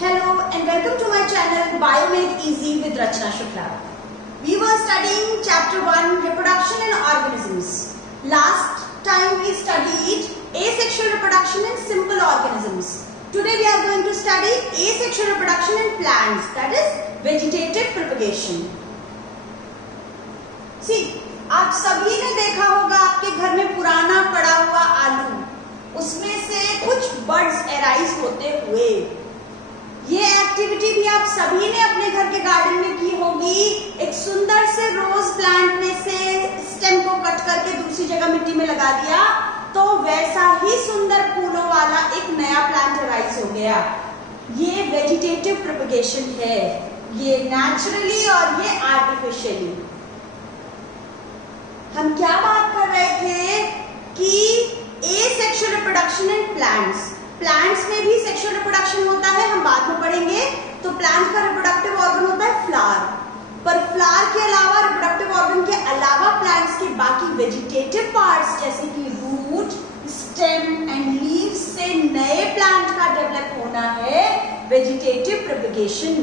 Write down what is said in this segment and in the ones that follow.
Hello and welcome to my channel Biomake Easy with Rachna Shukla. We were studying chapter 1 reproduction in organisms. Last time we studied asexual reproduction in simple organisms. Today we are going to study asexual reproduction in plants, that is vegetative propagation. See, आप सभी ने देखा होगा आपके घर में पुराना पड़ा हुआ आलू, उसमें से कुछ बर्ड्स एराइज होते हुए। ये एक्टिविटी भी आप सभी ने अपने घर के गार्डन में की होगी। एक सुंदर से रोज प्लांट में से स्टेम को कट करके दूसरी जगह मिट्टी में लगा दिया तो वैसा ही सुंदर फूलों वाला एक नया प्लांट एराइज हो गया। ये वेजिटेटिव प्रोपगेशन है, ये नेचुरली और ये आर्टिफिशियली। हम क्या बात कर रहे थे कि asexual reproduction in plants, plants में भी सेक्सुअल रिप्रोडक्शन होता है, हम बाद में पढ़ेंगे। तो प्लांट का रिप्रोडक्टिव ऑर्गन होता है फ्लावर, पर फ्लावर के अलावा, रिप्रोडक्टिव ऑर्गन के अलावा प्लांट्स के बाकी वेजिटेटिव पार्ट्स जैसे कि रूट, स्टेम एंड लीव्स से नए प्लांट का डेवलप होना है वेजिटेटिव प्रोपगेशन।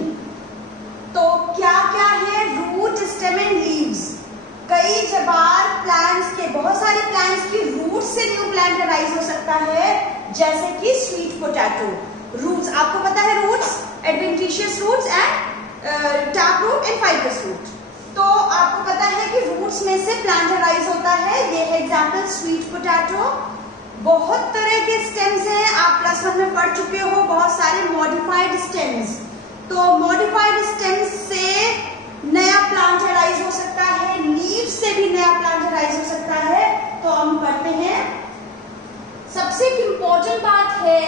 तो क्या क्या है रूट, स्टेम एंड लीव्स? कई बार प्लांट्स के, बहुत सारे प्लांट्स की रूट से न्यू प्लांट राइज हो सकता है, जैसे कि स्वीट पोटैटो। रूट्स, आपको पता है roots, adventitious roots and tap root and fibrous root. तो आपको पता है कि रूट्स में से प्लांट राइज होता है। ये है एग्जांपल स्वीट पोटैटो। बहुत तरह के स्टेम्स हैं, आप प्लस 1 में पढ़ चुके हो, बहुत सारे मॉडिफाइड स्टेम्स। तो मॉडिफाइड स्टेम्स से नया प्लांट राइज हो सकता है, लीव से भी नया प्लांट राइज हो सकता है। तो हम पढ़ते हैं। सबसे इम्पोर्टेंट बात है,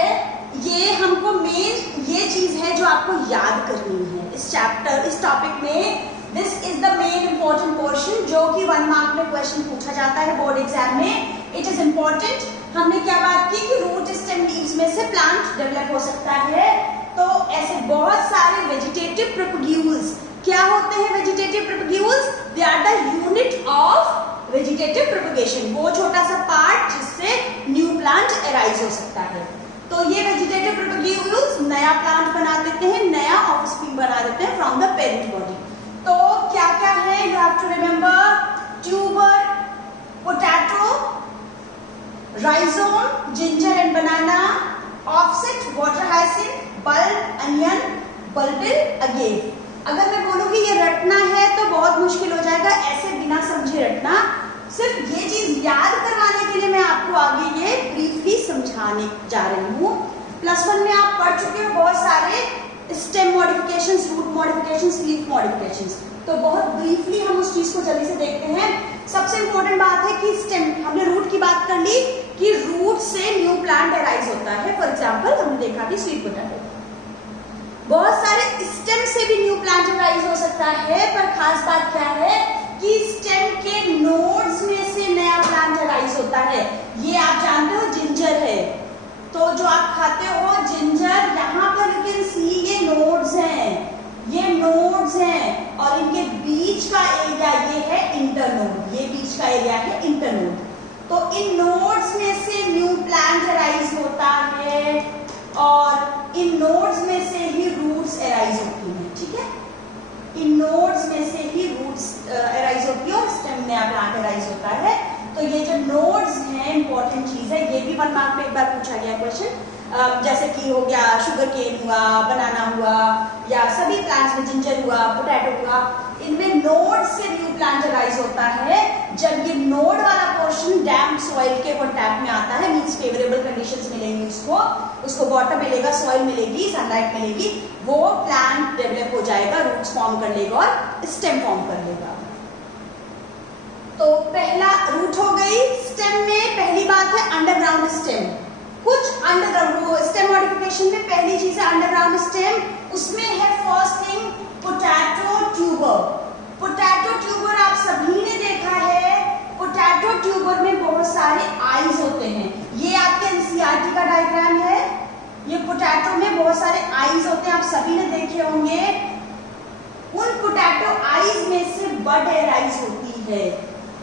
ये हमको मेन ये चीज है जो आपको याद करनी है इस चैप्टर, इस टॉपिक में। This is the main important portion जो कि 1 मार्क में क्वेश्चन पूछा जाता है बोर्ड एग्जाम में। It is important. हमने क्या बात की कि रूट, स्टेम, लीव्स में से प्लांट डेवलप हो सकता है। तो ऐसे बहुत सारे वेजिटेटिव प्रोपग्यूल्स क्या होते हैं? Vegetative propagules, they are the unit of vegetative propagation, वो छोटा सा पार्ट जिससे न्यू प्लांट एराइज हो सकता है। तो ये वेजिटेटिव प्रोपग्यूल्स नया प्लांट बना देते हैं, नया ऑफस्प्रिंग बना देते हैं फ्रॉम द पेरेंट बॉडी। तो क्या क्या है? You have to remember tuber, potato, rhizome, ginger and banana, offset, water hyacinth, bulb, onion, bulbil, agave. अगर मैं बोलूंगी ये रटना है तो बहुत मुश्किल हो जाएगा, ऐसे बिना समझे रटना। सिर्फ ये चीज याद करवाने के लिए मैं आपको आगे ये ब्रीफली समझाने जा रही हूँ। प्लस 1 में आप पढ़ चुके हो बहुत सारे stem modifications, root modifications, leaf modifications. तो बहुत ब्रीफली हम उस चीज को जल्दी से देखते हैं। सबसे इंपॉर्टेंट बात है कि स्टेम, हमने रूट की बात कर ली कि रूट से न्यू प्लांट अराइज होता है। फॉर एग्जाम्पल हमने देखा कि स्वीट पोटैटो। बहुत सारे स्टेम से भी न्यू प्लांट राइज हो सकता है, पर खास बात क्या है कि स्टेम के नोड्स में से नया प्लांट राइज होता है। ये आप जानते हो जिंजर है, तो जो आप खाते हो जिंजर, यहाँ पर यू कैन सी ये नोड्स हैं, ये नोड्स हैं और इनके बीच का एरिया ये है इंटरनोड, ये बीच का एरिया है इंटरनोड। तो इन नोड्स में से न्यू प्लांट राइज होता है और इन नोड्स में से ही रूट्स एराइज होती हैं। ठीक है, इन नोड्स में से ही रूट्स एराइज होती है और स्टेम नया प्लांट एराइज होता है। तो ये जो नोड्स हैं इंपॉर्टेंट चीज है, ये भी 1 मार्क में एक बार पूछा गया क्वेश्चन। जैसे कि हो गया शुगर केन हुआ, बनाना हुआ, या सभी प्लांट्स में जिंजर हुआ, पोटैटो हुआ, इनमें नोड से न्यू प्लांट राइज होता है। जब ये नोड वाला पोर्शन डैम्प सॉइल के कॉन्टैक्ट में आता है, मींस फेवरेबल कंडीशंस मिलेंगी उसको वाटर मिलेगा, सॉइल मिलेगी, सनलाइट मिलेगी, वो प्लांट डेवलप हो जाएगा, रूट्स फॉर्म कर लेगा और स्टेम फॉर्म कर लेगा। तो पहला रूट हो गई। स्टेम में पहली बात है अंडरग्राउंड स्टेम। कुछ अंडरग्राउंड स्टेम मॉडिफिकेशन में पहली चीज है अंडरग्राउंड स्टेम। उसमें है first thing potato tuber. Potato tuber आप सभी ने देखा है, पोटैटो ट्यूबर में बहुत सारे आईज होते हैं। ये आपके एनसीईआरटी का डायग्राम है, ये पोटैटो में बहुत सारे आईज होते हैं, आप सभी ने देखे होंगे। उन पोटैटो आईज में से बड एराइज होती है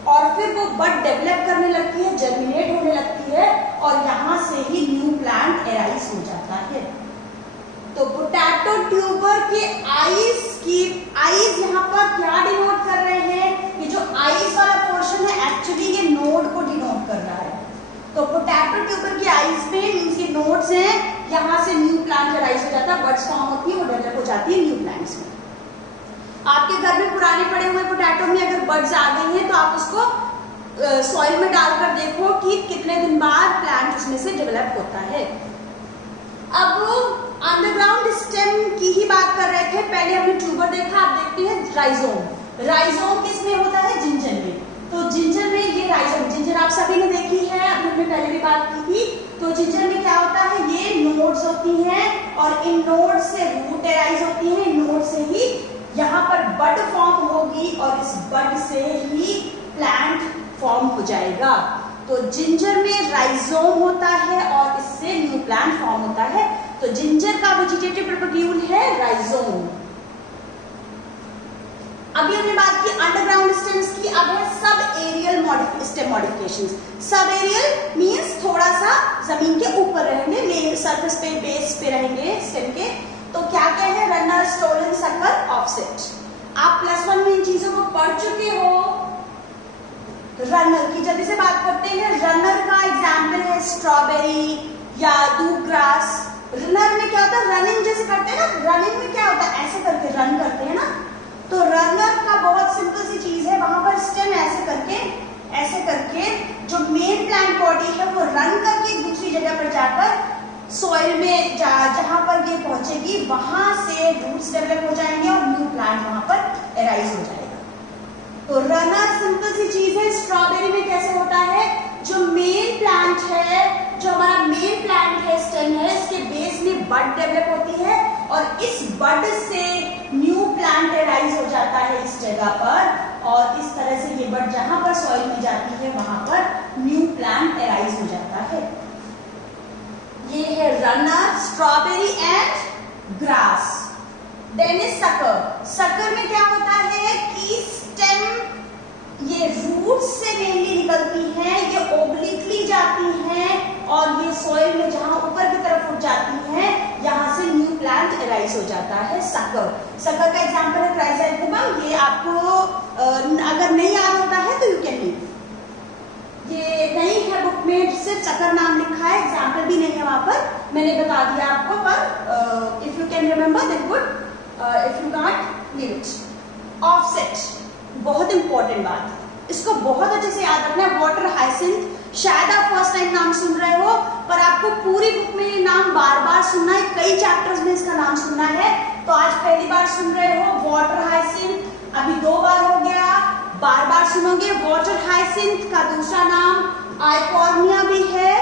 और फिर वो बड डेवलप करने लगती है, जर्मिनेट होने लगती है और यहाँ से ही न्यू प्लांट एराइज हो जाता है। तो पोटैटो यहाँ पर क्या डिनोट कर रहे हैं, ये जो आइज वाला पोर्शन है एक्चुअली ये नोड को डिनोट कर रहा है। तो पोटैटो ट्यूबर की आइज में मींस ये नोड्स हैं, यहाँ से न्यू प्लांट राइज हो जाता है, बड्स फॉर्म होती है, वो डेवलप हो जाती है न्यू प्लांट्स में। आपके घर में पुराने पड़े हुए पोटैटो में अगर बड्स आ गई हैं तो आप उसको सॉइल में डालकर देखो कि कितने दिन बाद प्लांट उसमें से डेवलप होता है। अब अंडरग्राउंड स्टेम की ही बात कर रहे थे, पहले हमने ट्यूबर देखा, आप देखते हैं राइजोम। राइजोम किसमें होता है, जिंजर में। तो जिंजर में ये राइजोम, जिंजर आप सभी ने देखी है, हमने पहले भी बात की थी। तो जिंजर में क्या होता है, ये नोड्स होती हैं और इन नोड से रूट एराइज होती है, इन नोड से ही यहाँ पर बड फॉर्म होगी और इस बड से ही प्लांट फॉर्म हो जाएगा। तो जिंजर में राइजोम होता है और इससे न्यू प्लांट फॉर्म होता है। तो जिंजर का वेजिटेटिव प्रोपैगेशन है राइजोम। अभी हमने बात की अंडरग्राउंड स्टेम्स की, अब है सब एरियल स्टेम मॉडिफिकेशंस। सब एरियल मींस थोड़ा सा जमीन के ऊपर रहेंगे, सरफेस पे, बेस पे रहेंगे स्टेम के। तो क्या क्या है, रनर, स्टोलन, सकर, ऑफसेट। आप +1 में इन चीजों को पढ़ चुके हो। रनर की जल्दी से बात करते हैं। रनर का एग्जाम्पल है स्ट्रॉबेरी या दूब ग्रास। रनर में क्या होता है, रनिंग जैसे करते हैं ना, रनिंग में क्या होता है, ऐसे करके रन करते हैं ना। तो रनर का बहुत सिंपल सी चीज है, वहां पर स्टेम ऐसे करके जो मेन प्लांट बॉडी है वो रन करके दूसरी जगह पर जाकर सॉइल में जहां पर ये पहुंचेगी वहां से रूट्स डेवलप हो जाएंगे और न्यू प्लांट वहां पर एराइज हो जाएगा। तो रनर सिंपल सी चीज है। स्ट्रॉबेरी में कैसे होता है, जो मेन प्लांट है, जो हमारा मेन प्लांट है, स्टेम है, इसके बेस में बड डेवलप होती है और इस बड से न्यू प्लांट एराइज हो जाता है इस जगह पर और इस तरह से ये बड जहां पर सॉइल में जाती है वहां पर न्यू प्लांट एराइज हो जाता है। ये है runner, strawberry and grass. Then is sucker. Sucker में क्या होता है कि स्टेम ये रूट्स से मेनली निकलती हैं, ये ओब्लिकली जाती हैं और ये सॉइल में जहां ऊपर की तरफ उठ जाती हैं, यहां से न्यू प्लांट एराइज हो जाता है सकर। सकर का एग्जांपल है क्राइसैंथेमम। ये आपको अगर नहीं याद होता है तो यू कैन लीव, ये नहीं है बुक में, सिर्फ सकर नाम लिखा है, एग्जाम्पल भी नहीं है वहां पर, मैंने बता दिया आपको। पर if you can remember then good, if you can't leave it. Offset बहुत इंपॉर्टेंट बात, इसको बहुत अच्छे से याद रखना है। वाटर हाइसिंथ शायद आप फर्स्ट टाइम नाम सुन रहे हो, पर आपको पूरी बुक में ये नाम बार बार सुनना है, कई चैप्टर्स में इसका नाम सुनना है। तो आज पहली बार सुन रहे हो वाटर हाइसिंथ, अभी 2 बार हो गया, बार बार सुनोगे। वाटर हाइसिंथ का दूसरा नाम आइकॉर्निया भी है।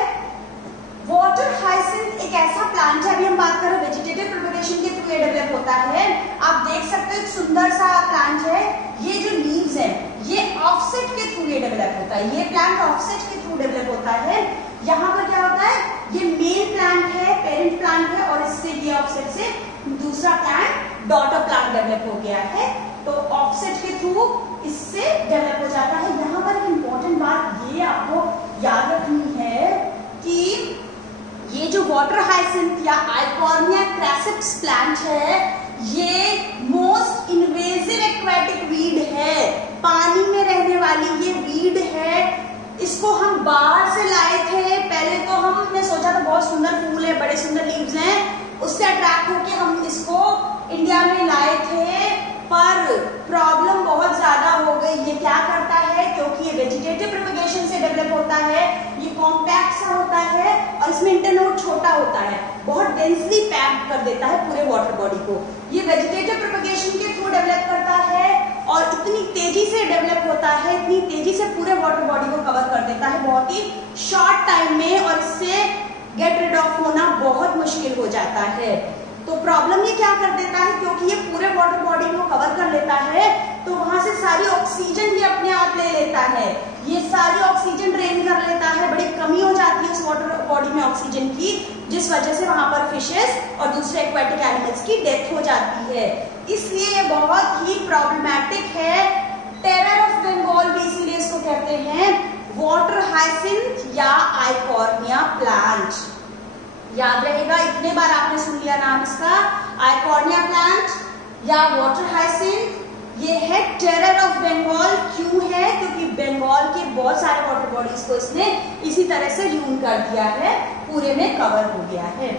वाटर हाइसिंथ एक ऐसा प्लांट है, अभी हम बात कर रहे हैं वेजिटेटिव प्रोपगेशन के थ्रू ये डेवलप होता है। आप देख सकते हो एक सुंदर सा प्लांट है, ये जो लीव्स है ये ऑफसेट के थ्रू ये डेवलप होता है, ये प्लांट ऑफसेट के थ्रू डेवलप होता है। यहाँ पर क्या होता है, ये मेन प्लांट है, पेरेंट प्लांट है और इससे ये ऑफसेट से दूसरा प्लांट डॉटर प्लांट डेवलप हो गया है। तो ऑफसेट के थ्रू इससे डेवलप हो जाता है। यहाँ पर एक इंपॉर्टेंट बात ये आपको याद रखनी है कि ये जो वाटर हाइसिंथ या आइकॉर्निया क्रैसेप्स प्लांट है, ये मोस्ट इन्वेजिव एक्वेटिक वीड है, पानी में रहने वाली ये वीड है। इसको हम बाहर से लाए थे, पहले तो हमने सोचा था बहुत सुंदर फूल है, बड़े सुंदर लीव्स हैं, उससे अट्रैक्ट होके हम इसको इंडिया में लाए थे, पर प्रॉब्लम बहुत ज्यादा हो गई। ये क्या करता है, क्योंकि ये वेजिटेटिव प्रोपगेशन से डेवलप होता है, ये कॉम्पैक्ट सा होता है और इसमें इंटरनोड छोटा होता है, बहुत डेंसली पैक्ड कर देता है पूरे वाटर बॉडी को। ये वेजिटेटिव प्रोपगेशन के थ्रू डेवलप करता है और इतनी तेजी से डेवलप होता है, इतनी तेजी से पूरे वाटर बॉडी को कवर कर देता है बहुत ही शॉर्ट टाइम में, और इससे गेट रिड ऑफ होना बहुत मुश्किल हो जाता है। तो प्रॉब्लम ये क्या कर देता है, क्योंकि ये पूरे वाटर बॉडी को कवर कर लेता है, तो वहां से सारी ऑक्सीजन ये अपने आप ले लेता है, ये सारी ऑक्सीजन ड्रेन कर लेता है, बड़ी कमी हो जाती है उस वाटर बॉडी में ऑक्सीजन की, जिस वजह से वहां पर फिशेस और दूसरे एक्वेटिक एनिमल्स की डेथ हो जाती है। इसलिए ये बहुत ही प्रॉब्लमैटिक है। टेरर ऑफ बंगाल भी इसीलिए इसको कहते हैं, वाटर हाइसिंथ या आइकॉर्निया प्लांट। याद रहेगा, इतने बार आपने सुन लिया नाम इसका, आइकॉर्निया प्लांट या वाटर हाइसिंथ ये है टेरर ऑफ बंगाल। क्यों है? क्योंकि बंगाल के बहुत सारे वाटर बॉडीज को इसने इसी तरह से र्यून कर दिया है, पूरे में कवर हो गया है।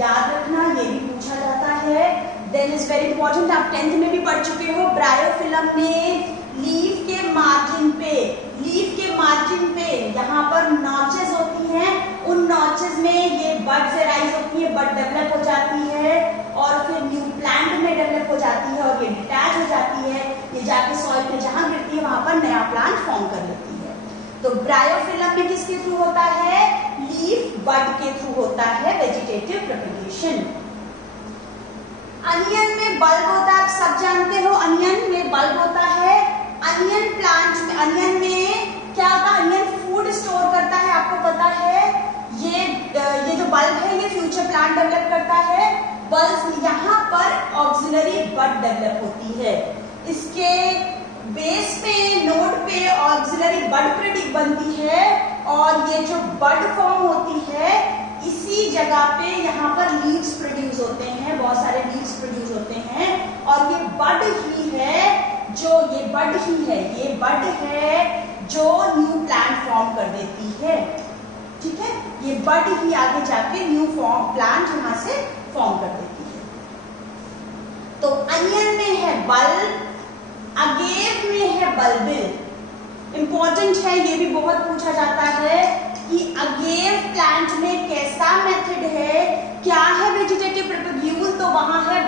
याद रखना, ये भी पूछा जाता है। देन इज वेरी इंपॉर्टेंट, आप 10th में भी पढ़ चुके हो, ब्रायोफिलम में लीफ के मार्जिन पे यहाँ पर नॉचेस होती हैं, उन नॉचेस में ये बड्स एराइज होती है, बड डेवलप हो जाती है और फिर न्यू प्लांट में डेवलप हो जाती है और ये डिटैच हो जाती है, ये जाके सॉइल में जहां गिरती है वहां पर नया प्लांट फॉर्म कर लेती है। तो ब्रायोफिलम में किसके थ्रू होता है? लीफ बड के थ्रू होता है वेजिटेटिव प्रोपगेशन। अनियन में बल्ब होता है, आप सब जानते हो, अनियन में बल्ब होता है। अनियन प्लांट में, अनियन में क्या होता है? अनियन फूड स्टोर करता है, आपको पता है। ये जो बल्ब है ये फ्यूचर प्लांट डेवलप करता है। बल्ब यहाँ पर ऑक्सिलरी बड डेवलप होती है, इसके बेस पे, नोड पे ऑक्सिलरी बड बनती है और ये जो बड फॉर्म होती है इसी जगह पे यहाँ पर लीव्स प्रोड्यूस होते हैं, बहुत सारे लीव्स प्रोड्यूस होते हैं और ये बड ही है जो न्यू प्लांट फॉर्म कर देती है। ठीक है, ये बड ही आगे जाके न्यू प्लांट यहाँ से फॉर्म कर देती है। तो अनियन में है बल्ब, अगेव में है बल्बिल। इंपॉर्टेंट है, ये भी बहुत पूछा जाता है कि अगेव प्लांट में कैसा मेथड है, क्या है वेजिटेटिव प्रोपगेशन, तो वहां है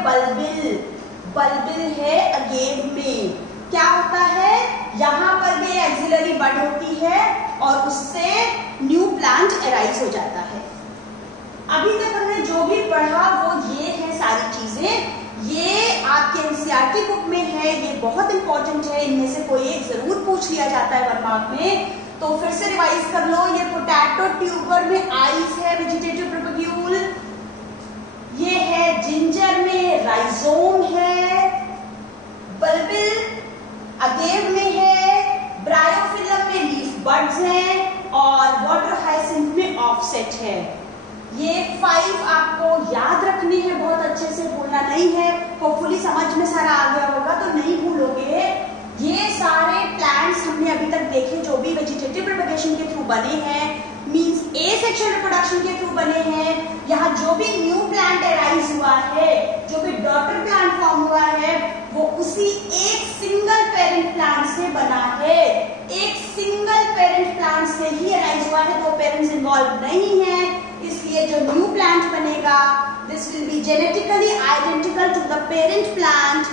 बल्बिल है अगेव में। क्या होता है? यहाँ पर भी एक्सिलरी बड होती है और उससे न्यू प्लांट एराइज हो जाता है। अभी तक हमने जो भी पढ़ा वो ये है सारी चीजें, ये आपके एनसीईआरटी बुक में है, ये बहुत इंपॉर्टेंट है, इनमें से कोई एक जरूर पूछ लिया जाता है 1 मार्क में, तो फिर से रिवाइज कर लो। ये पोटैटो ट्यूबर में आइस है वेजिटेटिव प्रोपगेशन, ये है जिंजर में राइजोम है, बल्बिल अगेव में है, ब्रायोफिलम में लीफ बड्स हैं और वाटर हाइसिंथ में ऑफसेट है। ये 5 आपको याद रखने हैं, बहुत अच्छे से भूलना नहीं है। होपफुली समझ में सारा आ गया होगा तो नहीं भूलोगे। ये सारे प्लांट्स हमने अभी तक देखे जो भी वेजिटेटिव प्रोपगेशन के थ्रू बने हैं, मींस एसेक्सुअल रिप्रोडक्शन के थ्रू बने हैं। यहाँ जो भी न्यू प्लांट एराइज हुआ है, जो भी डॉटर प्लांट फॉर्म हुआ है, वो उसी एक सिंगल पेरेंट प्लांट से बना है। एक सिंगल पेरेंट प्लांट से ही एराइज हुआ है, 2 पेरेंट्स इन्वॉल्व नहीं है, इसलिए जो न्यू प्लांट बनेगा this will be genetically identical to the parent plant,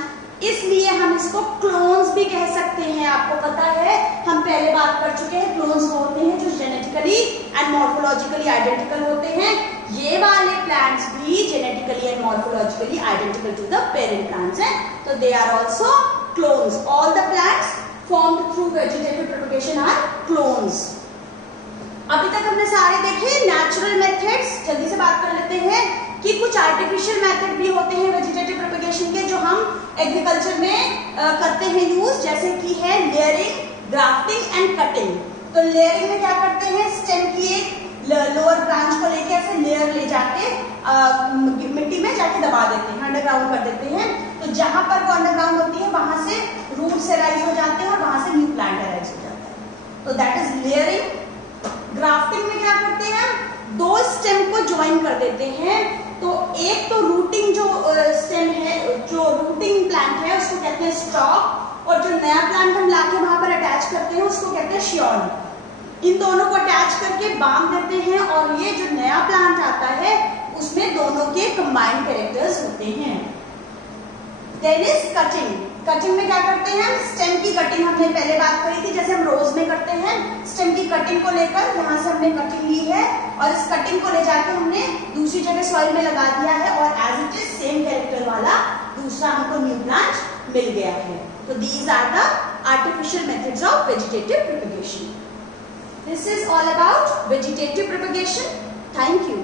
इसलिए हम इसको क्लोन्स भी कह सकते हैं। आपको पता है, हम पहले बात कर चुके हैं, क्लोन्स होते हैं जो जेनेटिकली एंड मॉर्फोलॉजिकली आइडेंटिकल होते हैं। ये वाले प्लांट्स भी genetically and morphologically identical to the parent plants हैं, तो they are also clones. All the plants formed through vegetative propagation are clones. अभी तक हमने सारे देखे नेचुरल मेथड्स। जल्दी से बात कर लेते हैं कि कुछ आर्टिफिशियल मेथड भी होते हैं वेजिटेटिव प्रोपगेशन के जो हम एग्रीकल्चर में करते हैं यूज, जैसे कि है लेयरिंग, ग्राफ्टिंग एंड कटिंग। तो लेयरिंग में क्या करते हैं? स्टेम की एक लोअर ब्रांच को लेके ऐसे लेयर ले जाके मिट्टी में जाके दबा देते हैं, अंडरग्राउंड कर देते हैं। तो जहां पर वो अंडरग्राउंड होती है वहां से रूट्स एराइज हो जाते हैं और वहां से न्यू प्लांट एराइज हो जाता है। तो दैट इज लेयरिंग। ग्राफ्टिंग में क्या करते हैं? 2 स्टेम को ज्वाइन कर देते हैं। तो एक तो रूटिंग जो स्टेम है, जो रूटिंग प्लांट है उसको कहते हैं स्टॉक, और जो नया प्लांट हम लाके वहां पर अटैच करते हैं उसको कहते हैं शियोन। इन दोनों को अटैच करके बांध देते हैं और ये जो नया प्लांट आता है उसमें दोनों के कंबाइंड कैरेक्टर्स होते हैं। Then is cutting. कटिंग में क्या करते हैं? स्टेम की कटिंग हमने पहले बात करी थी, जैसे हम रोज में करते हैं। स्टेम की कटिंग को लेकर यहाँ से हमने कटिंग ली है और इस कटिंग को ले जाके हमने दूसरी जगह सॉइल में लगा दिया है और as it is same character वाला दूसरा हमको न्यू प्लांट मिल गया है। तो these are the artificial methods of vegetative propagation. This is all about vegetative propagation. Thank you.